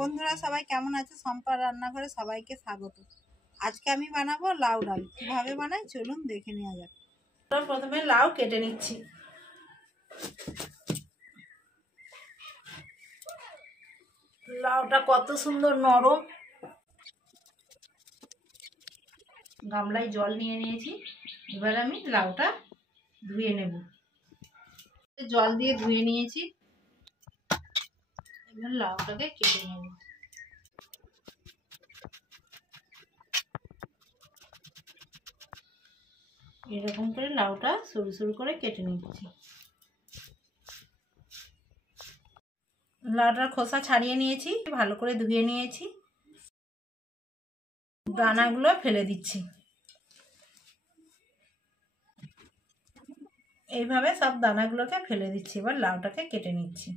বন্ধুরা সবাই কেমন আছে? সম্পার রান্নাঘরে সবাইকে স্বাগত। আজকে আমি বানাবো লাউ ডাল। কিভাবে বানাই চলুন দেখে নেওয়া যাক। প্রথমে লাউ কেটে নিচ্ছি। লাউটা কত সুন্দর নরম। গামলায় জল নিয়ে নিয়েছি, এবার আমি লাউটা ধুয়ে নেব। জল দিয়ে ধুয়ে নিয়েছি, এবার লাউটাকে কেটে নেব। এরকম করে লাউটা সরু সরু করে কেটে নিচ্ছি। লাউটার খোসা ছাড়িয়ে নিয়েছি, ভালো করে ধুয়ে নিয়েছি, দানাগুলো ফেলে দিচ্ছি। এইভাবে সব দানাগুলোকে ফেলে দিচ্ছি। এবার লাউটাকে কেটে নিচ্ছি।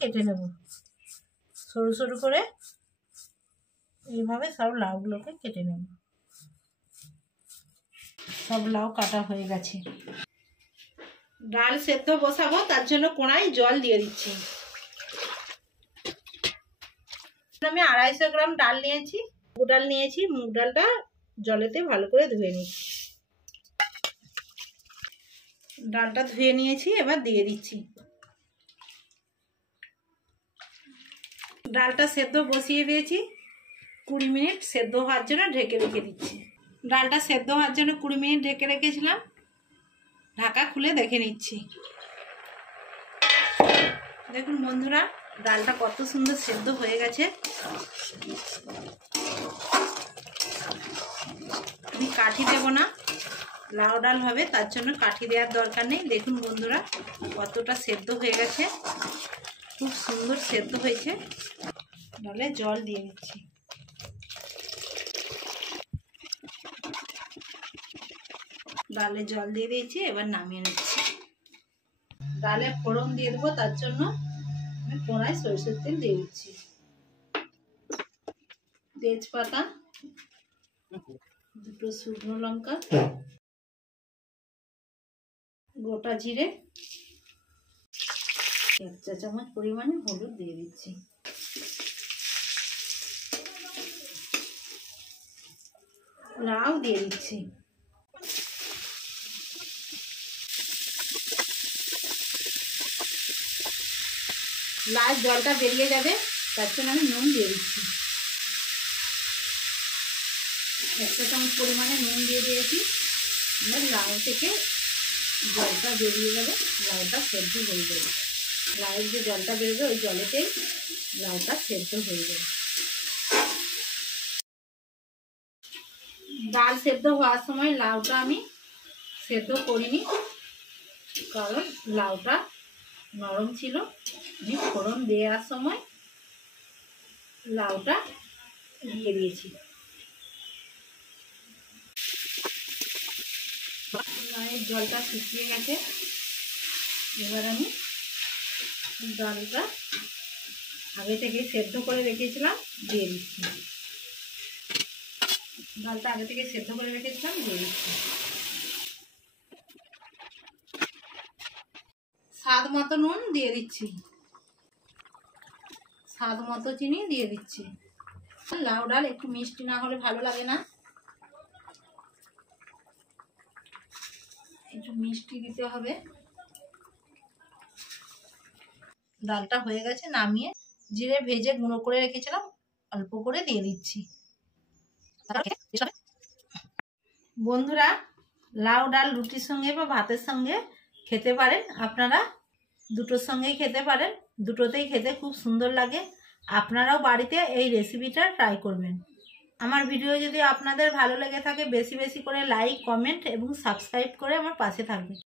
কেটে নেব সরু সরু করে, এইভাবে সব লাউগুলোকে কেটে নেব। সব লাউ কাটা হয়ে গেছে। ডাল সেদ্ধ বসাবো, তার জন্য কড়াই জল দিয়ে দিচ্ছি। আমি 250 গ্রাম ডাল নিয়েছি, মুগ ডাল নিয়েছি। মুগ ডালটা জলেতে ভালো করে ধুয়ে নিচ্ছি। ডালটা ধুয়ে নিয়েছি, এবার দিয়ে দিচ্ছি। ডালটা সেদ্ধ বসিয়ে দিয়েছি, 20 মিনিট সেদ্ধ হওয়ার জন্য ঢেকে রেখে দিচ্ছি। ডালটা সেদ্ধ হওয়ার জন্য 20 মিনিট ঢেকে রেখেছিলাম। ঢাকা খুলে দেখে নিচ্ছি। দেখুন বন্ধুরা, ডালটা কত সুন্দর সেদ্ধ হয়ে গেছে। আমি কাঠি দেব না, লাউ ডাল হবে, তার জন্য কাঠি দেওয়ার দরকার নেই। দেখুন বন্ধুরা, কতটা সেদ্ধ হয়ে গেছে, খুব সুন্দর সেদ্ধ হয়েছে। ডালে জল দিয়ে দিচ্ছি। ডালে জল দিয়ে দিয়েছি, এবার নামিয়ে নিচ্ছি। ডালে ফোড়ন দিয়ে দেবো, তার জন্য আমি কড়াই সরষের তেল দিয়ে দিচ্ছি। তেজপাতা, 2 শুকনো লঙ্কা, গোটা জিরে, 1 চা চামচ পরিমাণে হলুদ দিয়ে দিচ্ছি। লাউ দিয়ে দিচ্ছি। লাউ জলটা বেরিয়ে যাবে, তার জন্য আমি নুন দিয়ে দিচ্ছি। 1 চা চামচ পরিমাণে নুন দিয়ে দিয়েছি। লাউ থেকে জলটা বেরিয়ে গেলে লাউটা সেদ্ধ হয়ে যাবে। লাউয়ের যে জলটা বেরোবে, ওই জলেতেই লাউটা সেদ্ধ হয়ে যাবে। ডাল সেদ্ধ হওয়ার সময় লাউটা আমি সেদ্ধ করিনি, কারণ লাউটা নরম ছিল। আমি ফোড়ন দেওয়ার সময় লাউটা দিয়ে দিয়েছি। লাউয়ের জলটা শুকিয়ে গেছে, এবার আমি ডালটা আগে থেকে সেদ্ধ করে রেখেছিলাম দিয়ে দিচ্ছি। ডালটা আগে থেকে সেদ্ধ করে রেখেছিলাম দিয়ে দিচ্ছি। স্বাদ মতো নুন দিয়ে দিচ্ছি, স্বাদ মতো চিনি দিয়ে দিচ্ছি। লাউ ডাল একটু মিষ্টি না হলে ভালো লাগে না, একটু মিষ্টি দিতে হবে। ডালটা হয়ে গেছে, নামিয়ে জিরে ভেজে গুঁড়ো করে রেখেছিলাম, অল্প করে দিয়ে দিচ্ছি। বন্ধুরা, লাউ ডাল রুটির সঙ্গে বা ভাতের সঙ্গে খেতে পারেন। আপনারা দুটোর সঙ্গেই খেতে পারেন, দুটোতেই খেতে খুব সুন্দর লাগে। আপনারাও বাড়িতে এই রেসিপিটা ট্রাই করবেন। আমার ভিডিও যদি আপনাদের ভালো লেগে থাকে, বেশি বেশি করে লাইক, কমেন্ট এবং সাবস্ক্রাইব করে আমার পাশে থাকবেন।